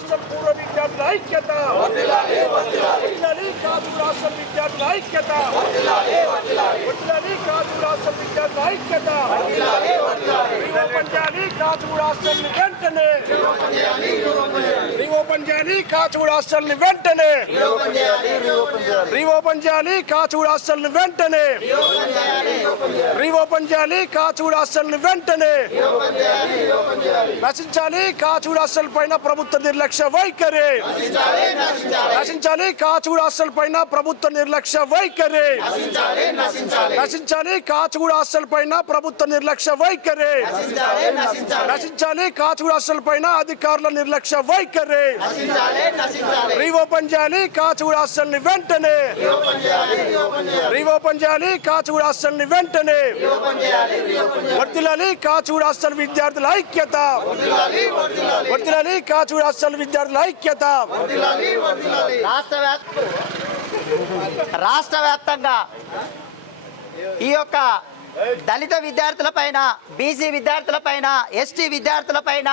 Hostel పూర్వ విద్యార్థుల ఐక్యత వడ్లని కాదు రాష్ట్ర విద్యార్థుల ఐక్యత వడ్లని కాదు రాష్ట్ర విద్యార్థుల ఐక్యత రీఓపెన్ చేయాలి కాచూడు హాస్టల్ని వెంటనే రీఓపెన్ చేయాలి కాచూడు హాస్టల్ని వెంటనే రీఓపెన్ చేయాలి కాచూడు హాస్టల్ని వెంటనే రీఓపెన్ చేయాలి కాచూడు హాస్టల్ని వెంటనే నశించాలి కాచూడు హాస్టల్ పైన ప్రభుత్వ నిర్లక్ష్య వైఖరి నశించాలి కాచూడు హాస్టల్ పైన ప్రభుత్వ నిర్లక్ష్య వైఖరి నశించాలి కాచూడు హాస్టల్ పైన ప్రభుత్వ నిర్లక్ష్య వైఖరి నశించాలి కాచూడు హాస్టల్ పైన అధికారుల నిర్లక్ష్య వైఖరి. రీఓపెన్ చేయాలి కాచూడు హాస్టల్ని వెంటనే. రీఓపెన్ చేయాలి కాచూడు హాస్టల్ని వెంటనే. వర్తిల్లాలి కాచూడు హాస్టల్ విద్యార్థుల ఐక్యత. వర్తిల్లాలి కాచూడు హాస్టల్ విద్యార్థుల ఐక్యత. రాష్ట్ర వ్యాప్తంగా ఈ యొక్క దళిత విద్యార్థుల పైన బీసీ విద్యార్థుల పైన ఎస్టీ విద్యార్థుల పైన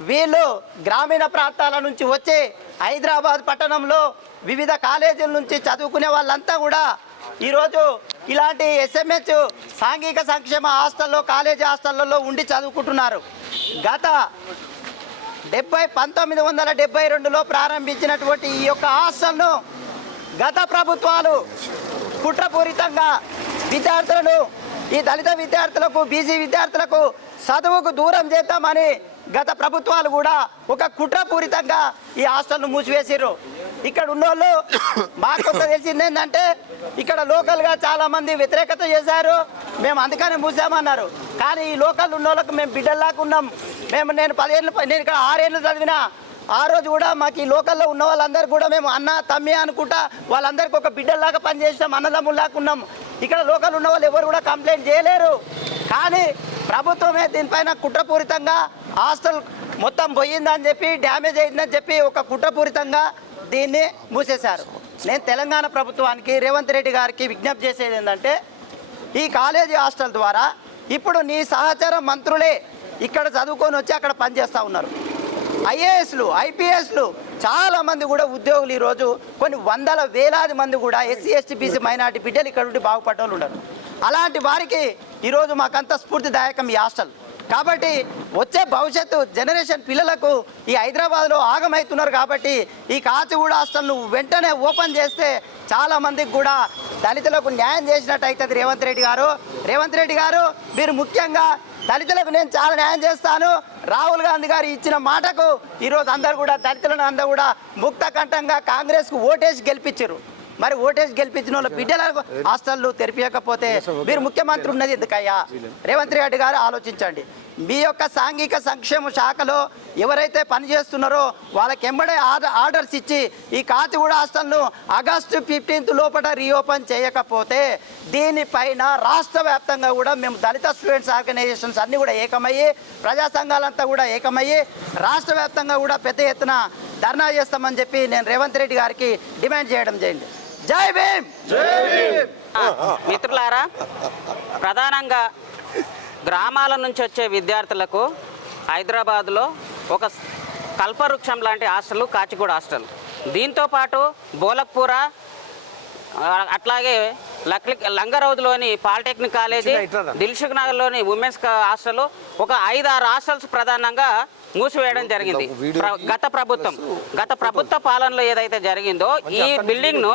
వీళ్ళు గ్రామీణ ప్రాంతాల నుంచి వచ్చి హైదరాబాద్ పట్టణంలో వివిధ కాలేజీల నుంచి చదువుకునే వాళ్ళంతా కూడా ఈరోజు ఇలాంటి ఎస్ఎంహెచ్ సాంఘిక సంక్షేమ హాస్టల్లో కాలేజీ హాస్టళ్ళలో ఉండి చదువుకుంటున్నారు. గత డెబ్బై పంతొమ్మిది వందల డెబ్బై రెండులో ప్రారంభించినటువంటి ఈ యొక్క హాస్టల్ను గత ప్రభుత్వాలు కుట్రపూరితంగా విద్యార్థులను ఈ దళిత విద్యార్థులకు బీసీ విద్యార్థులకు చదువుకు దూరం చేద్దామని గత ప్రభుత్వాలు కూడా ఒక కుట్రపూరితంగా ఈ హాస్టల్ను మూసివేసిర్రు. ఇక్కడ ఉన్నోళ్ళు మాకు కొంత తెలిసింది ఏంటంటే ఇక్కడ లోకల్గా చాలా మంది వ్యతిరేకత చేశారు. మేము అందుకనే మూసామన్నారు. కానీ ఈ లోకల్ ఉన్న వాళ్ళకి మేము బిడ్డల్లాగా ఉన్నాం. మేము నేను పదిహేను నేను ఇక్కడ ఆరేళ్ళు చదివినా ఆ రోజు కూడా మాకు ఈ లోకల్లో ఉన్న వాళ్ళందరూ కూడా మేము అన్న తమ్మి అనుకుంటా వాళ్ళందరికీ ఒక బిడ్డల్లాగా పనిచేసినాం అన్నదమ్ముల్లాగా ఉన్నాం. ఇక్కడ లోకల్ ఉన్న వాళ్ళు ఎవరు కూడా కంప్లైంట్ చేయలేరు. కానీ ప్రభుత్వమే దీనిపైన కుట్రపూరితంగా హాస్టల్ మొత్తం పోయిందని చెప్పి డ్యామేజ్ అయిందని చెప్పి ఒక కుట్రపూరితంగా దీన్ని మూసేశారు. నేను తెలంగాణ ప్రభుత్వానికి రేవంత్ రెడ్డి గారికి విజ్ఞప్తి చేసేది ఏంటంటే ఈ కాలేజీ హాస్టల్ ద్వారా ఇప్పుడు నీ సహచర మంత్రులే ఇక్కడ చదువుకొని వచ్చి అక్కడ పనిచేస్తూ ఉన్నారు. ఐఏఎస్లు ఐపీఎస్లు చాలా మంది కూడా ఉద్యోగులు ఈరోజు కొన్ని వందల వేలాది మంది కూడా ఎస్సీ ఎస్టీ బీసీ మైనార్టీ బిడ్డలు ఇక్కడ ఉండి బాగుపడ్డ వాళ్ళు ఉన్నారు. అలాంటి వారికి ఈరోజు మాకంత స్ఫూర్తిదాయకం ఈ హాస్టల్. కాబట్టి వచ్చే భవిష్యత్తు జనరేషన్ పిల్లలకు ఈ హైదరాబాద్లో ఆగమవుతున్నారు కాబట్టి ఈ కాచిగూడ హాస్టల్ను వెంటనే ఓపెన్ చేస్తే చాలా మందికి కూడా దళితులకు న్యాయం చేసినట్టు అవుతుంది రేవంత్ రెడ్డి గారు. రేవంత్ రెడ్డి గారు మీరు ముఖ్యంగా దళితులకు నేను చాలా న్యాయం చేస్తాను. రాహుల్ గాంధీ గారు ఇచ్చిన మాటకు ఈరోజు అందరు కూడా దళితులను అందరూ కూడా ముక్త కంఠంగా కాంగ్రెస్కు ఓటేసి గెలిపించారు. మరి ఓటేసి గెలిపించిన వాళ్ళ బిడ్డలకు హాస్టళ్ళు తెరిపించకపోతే మీరు ముఖ్యమంత్రి ఉన్నది ఎందుకయ్యా? రేవంత్ రెడ్డి గారు ఆలోచించండి. మీ యొక్క సాంఘిక సంక్షేమ శాఖలో ఎవరైతే పనిచేస్తున్నారో వాళ్ళకి ఎంబడే ఆర్డర్ ఆర్డర్స్ ఇచ్చి ఈ కాచిగూడ హాస్టల్ను ఆగస్టు ఫిఫ్టీన్త్ లోపల రీఓపెన్ చేయకపోతే దీనిపైన రాష్ట్ర వ్యాప్తంగా కూడా మేము దళిత స్టూడెంట్స్ ఆర్గనైజేషన్స్ అన్నీ కూడా ఏకమయ్యి ప్రజా సంఘాలంతా కూడా ఏకమయ్యి రాష్ట్ర వ్యాప్తంగా కూడా పెద్ద ఎత్తున ధర్నా చేస్తామని చెప్పి నేను రేవంత్ రెడ్డి గారికి డిమాండ్ చేయడం జరిగింది. జై భీమ్! మిత్రులారా ప్రధానంగా గ్రామాల నుంచి వచ్చే విద్యార్థులకు హైదరాబాద్లో ఒక కల్పవృక్షం లాంటి హాస్టల్ కాచిగూడ హాస్టల్. దీంతోపాటు బోలక్పూర అట్లాగే లక్లి లంగరౌద్లోని పాలిటెక్నిక్ కాలేజీ దిల్సుఖ్ నగర్లోని ఉమెన్స్ హాస్టల్ ఒక ఐదు ఆరు హాస్టల్స్ ప్రధానంగా మూసివేయడం జరిగింది. గత ప్రభుత్వం గత ప్రభుత్వ పాలనలో ఏదైతే జరిగిందో ఈ బిల్డింగ్ను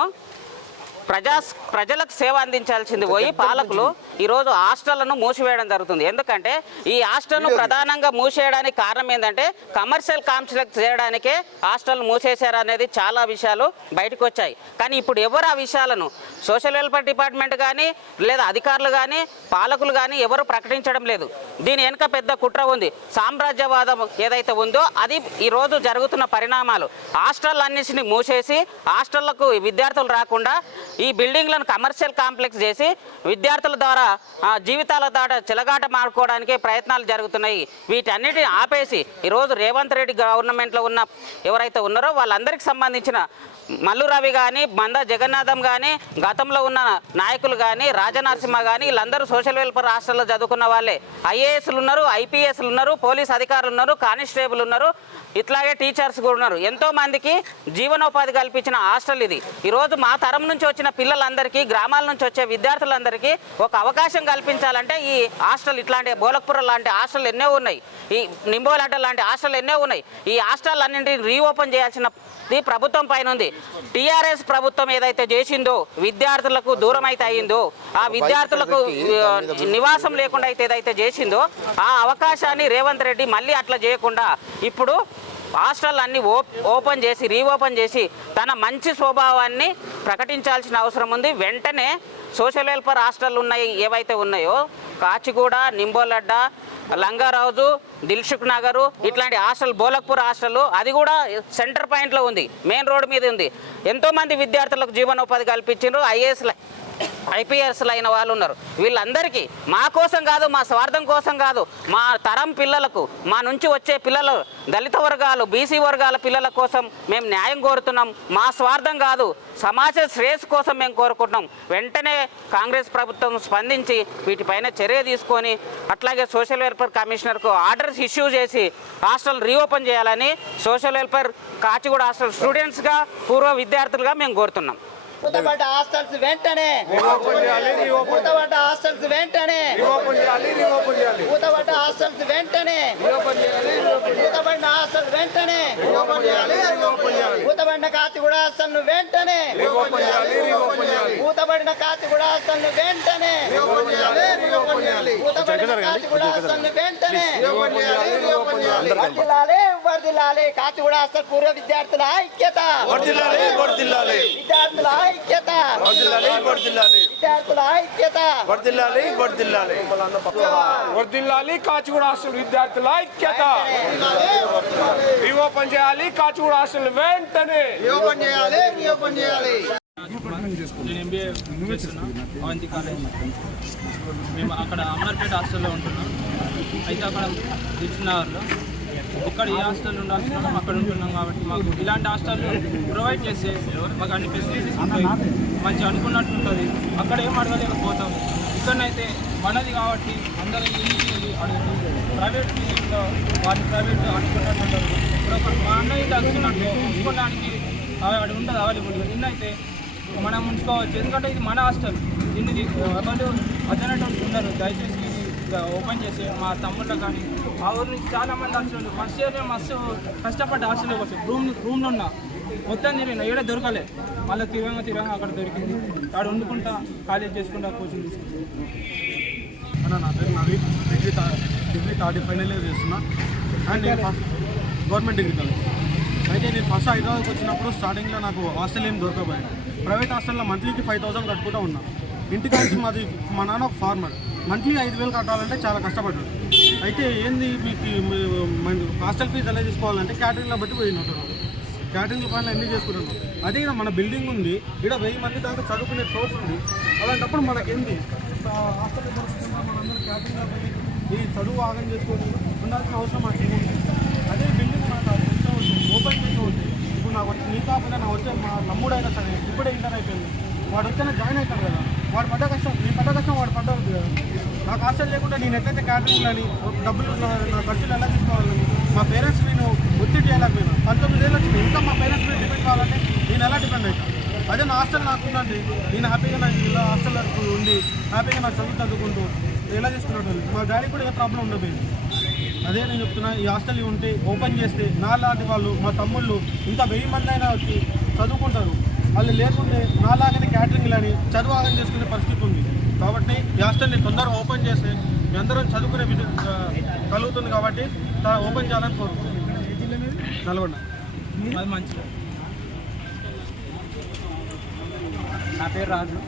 ప్రజా ప్రజలకు సేవ అందించాల్సింది పోయి పాలకులు ఈరోజు హాస్టళ్ళను మూసివేయడం జరుగుతుంది. ఎందుకంటే ఈ హాస్టల్ను ప్రధానంగా మూసేయడానికి కారణం ఏంటంటే కమర్షియల్ కాంప్లెక్స్ చేయడానికే హాస్టల్ మూసేశారు అనేది చాలా విషయాలు బయటకు వచ్చాయి కానీ ఇప్పుడు ఎవరు ఆ విషయాలను? సోషల్ వెల్ఫేర్ డిపార్ట్మెంట్ కానీ లేదా అధికారులు కానీ పాలకులు కానీ ఎవరు ప్రకటించడం లేదు. దీని వెనుక పెద్ద కుట్ర ఉంది. సామ్రాజ్యవాదం ఏదైతే ఉందో అది ఈరోజు జరుగుతున్న పరిణామాలు. హాస్టల్ అన్నిటిని మూసేసి హాస్టళ్ళకు విద్యార్థులు రాకుండా ఈ బిల్డింగ్లను కమర్షియల్ కాంప్లెక్స్ చేసి విద్యార్థుల ద్వారా జీవితాల ద్వారా చిలగాట మార్చుకోవడానికి ప్రయత్నాలు జరుగుతున్నాయి. వీటన్నిటిని ఆపేసి ఈరోజు రేవంత్ రెడ్డి గవర్నమెంట్లో ఉన్న ఎవరైతే ఉన్నారో వాళ్ళందరికీ సంబంధించిన మల్లు రవి కానీ మంద జగన్నాథం కానీ గతంలో ఉన్న నాయకులు కానీ రాజనరసింహ కానీ వీళ్ళందరూ సోషల్ వెల్ఫేర్ హాస్టల్లో చదువుకున్న వాళ్ళే. ఐఏఎస్లు ఉన్నారు ఐపీఎస్లు ఉన్నారు పోలీస్ అధికారులు ఉన్నారు కానిస్టేబుల్ ఉన్నారు ఇట్లాగే టీచర్స్ కూడా ఉన్నారు. ఎంతో మందికి జీవనోపాధి కల్పించిన హాస్టల్ ఇది. ఈరోజు మా తరం నుంచి వచ్చిన పిల్లలందరికీ గ్రామాల నుంచి వచ్చే విద్యార్థులందరికీ ఒక అవకాశం కల్పించాలంటే ఈ హాస్టల్ ఇట్లాంటి బోలక్పురం లాంటి హాస్టల్ ఎన్నో ఉన్నాయి. ఈ నింబోలాట లాంటి హాస్టల్ ఎన్నో ఉన్నాయి. ఈ హాస్టల్ అన్నింటిని రీఓపెన్ చేయాల్సిన ప్రభుత్వం పైన ఉంది. టీఆర్ఎస్ ప్రభుత్వం ఏదైతే చేసిందో విద్యార్థులకు దూరం అయితే అయిందో ఆ విద్యార్థులకు నివాసం లేకుండా అయితే ఏదైతే చేసిందో ఆ అవకాశాన్ని రేవంత్ రెడ్డి మళ్ళీ అట్లా చేయకుండా ఇప్పుడు హాస్టల్ అన్ని ఓప్ ఓపెన్ చేసి రీఓపెన్ చేసి తన మంచి స్వభావాన్ని ప్రకటించాల్సిన అవసరం ఉంది. వెంటనే సోషల్ వెల్ఫేర్ హాస్టల్ ఉన్నాయి ఏవైతే ఉన్నాయో కాచిగూడ నింబోలడ్డ లంగారాజు దిల్సుఖ్ నగరు ఇట్లాంటి హాస్టల్ బోలక్పూర్ హాస్టల్ అది కూడా సెంటర్ పాయింట్లో ఉంది మెయిన్ రోడ్ మీద ఉంది. ఎంతోమంది విద్యార్థులకు జీవనోపాధి కల్పించారు ఐఏఎస్ ఐపీఎస్లు అయిన వాళ్ళు ఉన్నారు. వీళ్ళందరికీ మా కోసం కాదు మా స్వార్థం కోసం కాదు మా తరం పిల్లలకు మా నుంచి వచ్చే పిల్లలు దళిత వర్గాలు బీసీ వర్గాల పిల్లల కోసం మేము న్యాయం కోరుతున్నాం. మా స్వార్థం కాదు సమాజ శ్రేయస్సు కోసం మేము కోరుకుంటున్నాం. వెంటనే కాంగ్రెస్ ప్రభుత్వం స్పందించి వీటిపైన చర్య తీసుకొని అట్లాగే సోషల్ వెల్ఫేర్ కమిషనర్కు ఆర్డర్స్ ఇష్యూ చేసి హాస్టల్ రీఓపెన్ చేయాలని సోషల్ వెల్ఫేర్ కాచిగూడ హాస్టల్ స్టూడెంట్స్గా పూర్వ విద్యార్థులుగా మేము కోరుతున్నాం. మూతపడ్డ హాస్టల్స్ వెంటనే మూతపడ్డ హాస్టల్స్ వెంటనే మూతపడ్డ హాస్టల్స్ వెంటనే మూతపడిన హాస్టల్ వెంటనే హాస్టల్ వెంటనే మూతపడిన కాచిగూడ హాస్టల్ వెంటనే మూతపడిన కాచిగూడ హాస్టల్ వెంటనే వర్ధిల్లాలి కాచిగూడ హాస్టల్ పూర్వ విద్యార్థుల ఐక్యత. వర్దిల్లాలి వర్దిల్లాలి. విద్యార్థుల ఐక్యత. వర్దిల్లాలి వర్దిల్లాలి. విద్యార్థుల ఐక్యత. వర్దిల్లాలి వర్దిల్లాలి. వర్దిల్లాలి కాచిగూడ హాస్టల్ విద్యార్థుల ఐక్యత. రీఓపెన్ చేయాలి కాచిగూడ హాస్టల్ వెంటనే. నేను ఎంబీఏ చేస్తున్నా. అవంతి కాలేజ్. మేము అక్కడ అమర్పేట హాస్టల్లో ఉంటున్నాం. అయితే అక్కడ దిల్సునగర్లో ఇక్కడ ఏ హాస్టల్ ఉండాల్సిన అక్కడ ఉంటున్నాం కాబట్టి మాకు ఇలాంటి హాస్టల్ ప్రొవైడ్ చేస్తే మాకు అన్ని ఫెసిలిటీస్ ఉంటాయి. మంచిగా అనుకున్నట్టు ఉంటుంది. అక్కడ ఏం అడగలేకపోతాం ఇక్కడనైతే మనది కాబట్టి అందరం ఇంటికి వెళ్ళి అడుగుతాం ప్రైవేట్ ఫీల్డ్లో వాటి ప్రైవేట్ అనుకున్నట్టు ఉంటుంది. ఇప్పుడు ఒక మా అన్నయ్య తగ్గుతున్నట్టు ఉంచుకోవడానికి అది ఉంటుంది అవైలబుల్గా నిన్నైతే మనం ఉంచుకోవచ్చు ఎందుకంటే ఇది మన హాస్టల్. దీన్ని ఎవరు అతనటువంటి ఉన్నారు దయచేసి ఓపెన్ చేసి మా తమ్ముళ్ళ కానీ ఆ ఊరి నుంచి చాలామంది హాస్టల్ ఫస్ట్ ఇయర్ మస్తు కష్టపడ్డ హాస్టల్ కోసం రూమ్ రూమ్లో ఉన్నా. మొత్తం తిరిగినా ఏడ దొరకలే. మళ్ళీ తిరగంగా తిరగంగా అక్కడ దొరికింది. అక్కడ వండుకుంటా కాలేజ్ చేసుకుంటా కోచింగ్ తీసుకుంటా అన్న నా పేరు Navi degree degree third final year చేస్తున్నా. అండ్ నేను గవర్నమెంట్ డిగ్రీ కాలేజ్. అయితే నేను ఫస్ట్ హైదరాబాద్కి వచ్చినప్పుడు స్టార్టింగ్లో నాకు హాస్టల్ ఏం దొరకబోయాను ప్రైవేట్ హాస్టల్లో మంత్లీకి ఫైవ్ థౌసండ్ కట్టుకుంటూ ఉన్నా. ఇంటికి వచ్చి మాది మా నాన్న ఒక ఫార్మర్. మంత్లీ ఐదు వేలు కట్టాలంటే చాలా కష్టపడ్డాడు. అయితే ఏంది మీకు హాస్టల్ ఫీజు ఎలా తీసుకోవాలంటే క్యాటరింగ్లో బట్టి పోయినట్టు క్యాటరింగ్ పనులు అన్నీ చేసుకుంటున్నాం అదే మన బిల్డింగ్ ఉంది ఇక్కడ వెయ్యి మంది దాకా చదువుకునే సోర్స్ ఉంది. అలాంటప్పుడు మనకేంది? హాస్టల్ మనందరం క్యాటరింగ్లో పోయి ఈ చదువు ఆగం చేసుకొని ఉండాల్సిన అవసరం మాకు ఏముంది అదే బిల్డింగ్ మనకు అది ఓపెన్ చేసి ఉంది. నాకు వచ్చి నీ కాకుండా నా వచ్చే మా నమ్ముడైనా సరే ఇప్పుడే ఇంటర్ అయిపోయింది. వాడు వచ్చానే జాయిన్ అవుతాడు కదా. వాడు పడ్డ కష్టం నీ పడ్డ కష్టం వాడు పడ్డది కదా. నాకు హాస్టల్ లేకుండా నేను ఎట్లయితే క్యాటరింగ్ అని డబ్బులు నా ఖర్చులు ఎలా తీసుకోవాలని మా పేరెంట్స్ నేను ఒత్తిడి చేయలేకపోయినా. పంతొమ్మిది ఏళ్ళు వచ్చింది. ఇంకా మా పేరెంట్స్ మీద డిపెండ్ కావాలంటే నేను ఎలా డిపెండ్ అవుతాను అదే నా హాస్టల్ నాకు ఉందండి. నేను హ్యాపీగా నాకు ఇలా హాస్టల్ ఉండి హ్యాపీగా నా చదువు చదువుకుంటూ ఎలా చేసుకున్నాడు మా డాడీ కూడా ఏ ప్రాబ్లం ఉండదు అదే నేను చెప్తున్నా ఈ హాస్టల్ ఉంటే ఓపెన్ చేస్తే నా లాంటి వాళ్ళు మా తమ్ముళ్ళు ఇంత వెయ్యి మంది అయినా వచ్చి చదువుకుంటారు. వాళ్ళు లేకుంటే నా లాగానే క్యాటరింగ్ అని చదువు ఆగం చేసుకునే పరిస్థితి ఉంది. కాబట్టి ఈ హాస్టల్ని తొందరగా ఓపెన్ చేస్తే మీ అందరం చదువుకునే విధి కలుగుతుంది కాబట్టి తా- ఓపెన్ చేయాలని కోరుకుంటున్నాను నల్గొండ. మంచిది. నా పేరు రాజు.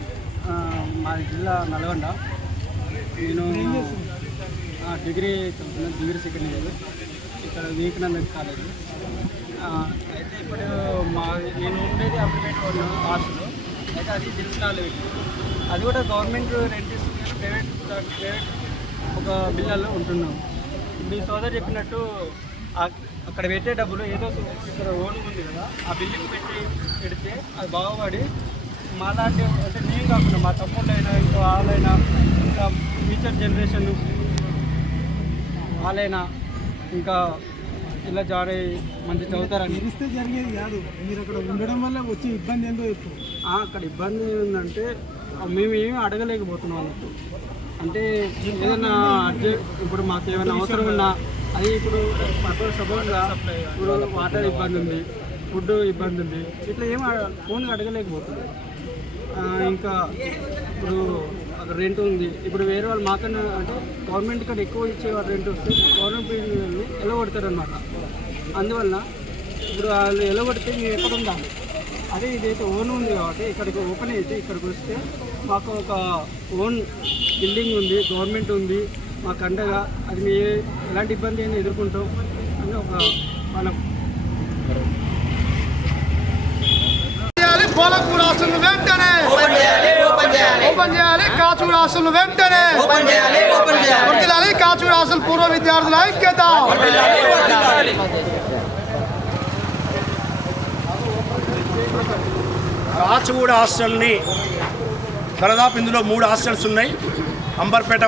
మాది జిల్లా నల్గొండ. నేను డిగ్రీ చదువుతున్నాను డిగ్రీ సెకండ్ ఇయర్. ఇక్కడ వివేకానంద కాలేజ్. అయితే ఇప్పుడు మా నేను ఉండేది అప్లికేట్ హాస్టల్లో అయితే అది దిల్సునాలు అది కూడా గవర్నమెంట్ రెంట్ ఇస్తుంది ప్రైవేట్ ప్రైవేట్ ఒక బిల్లాలో ఉంటున్నాం. మీ సోదరు చెప్పినట్టు అక్కడ పెట్టే డబ్బులు ఏదో ఇక్కడ ఓన్ ఉంది కదా ఆ బిల్డింగ్ పెట్టి పెడితే అది బాగుపడి మాలాంటి అంటే నేను కాకుండా మా తమ్ముళ్ళైనా ఇంకో వాళ్ళైనా ఇంకా ఫ్యూచర్ జనరేషన్ వాళ్ళైనా ఇంకా ఇలా అయ్యి మంచి చదువుతారని. ఇస్తే జరిగేది కాదు. మీరు అక్కడ ఉండడం వల్ల వచ్చే ఇబ్బంది ఏందో ఇప్పుడు అక్కడ ఇబ్బంది ఏంటంటే మేము ఏమీ అడగలేకపోతున్నాం అన్నట్టు. అంటే ఏదైనా అర్జెంట్ ఇప్పుడు మాకు ఏమైనా అవసరం ఉన్నా అది ఇప్పుడు సపోజ్గా ఇప్పుడు వాటర్ ఇబ్బంది ఉంది ఫుడ్ ఇబ్బంది ఉంది ఇట్లా ఏం ఫోన్ అడగలేకపోతున్నాం. ఆ, ఇంకా ఇప్పుడు రెంట్ ఉంది. ఇప్పుడు వేరే వాళ్ళు మాకన్నా అంటే గవర్నమెంట్ కంటే ఎక్కువ ఇచ్చే రెంట్ వస్తే గవర్నమెంట్ బిల్డింగ్ని ఎలా కొడతారనమాట అందువల్ల ఇప్పుడు వాళ్ళు ఎలా కొడితే మేము ఎక్కడ ఉండాలి? అదే ఇదైతే ఓన్ ఉంది కాబట్టి ఇక్కడికి ఓపెన్ అయితే ఇక్కడికి వస్తే మాకు ఒక ఓన్ బిల్డింగ్ ఉంది గవర్నమెంట్ ఉంది మాకు అండగా అది మీ ఎలాంటి ఇబ్బంది అయినా ఎదుర్కొంటాం అని ఒక మనం పోలకూడ వెంటనే కాచూడ హాస్టల్ వెంటనే వర్తిల్లాలి కాచూడ హాస్టల్ పూర్వ విద్యార్థుల ఐక్యత. కాచగూడ హాస్టల్ని దాదాపు ఇందులో మూడు హాస్టల్స్ ఉన్నాయి. అంబర్పేట